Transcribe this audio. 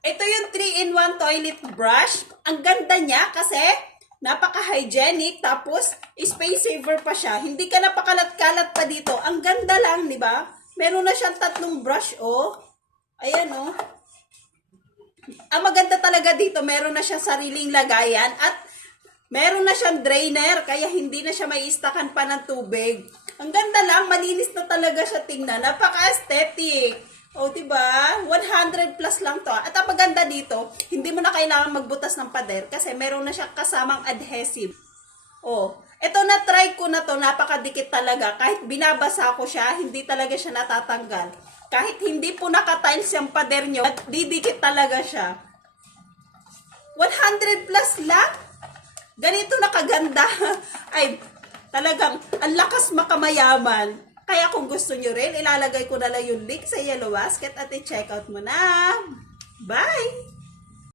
Ito yung 3-in-1 toilet brush. Ang ganda niya kasi napaka-hygienic, tapos space saver pa siya. Hindi ka napakalat-kalat pa dito. Ang ganda lang, di ba? Meron na siyang 3 brush, oh. Ayan, oh. Ang maganda talaga dito, meron na siyang sariling lagayan at meron na siyang drainer, kaya hindi na siya maiistakan pa ng tubig. Ang ganda lang, malinis na talaga siya tingnan. Napaka-aesthetic. O, diba? 100 plus lang to. At ang maganda dito, hindi mo na kailangan magbutas ng pader kasi meron na siyang kasamang adhesive. O, ito na try ko na to, napakadikit talaga. Kahit binabasa ko siya, hindi talaga siya natatanggal. Kahit hindi po nakatiles yung pader nyo, didikit talaga siya. 100 plus lang? Ganito na kaganda. Ay, talagang, ang lakas makamayaman. Kaya kung gusto nyo rin, ilalagay ko na lang yung link sa Yellow Basket at i-check out mo na. Bye!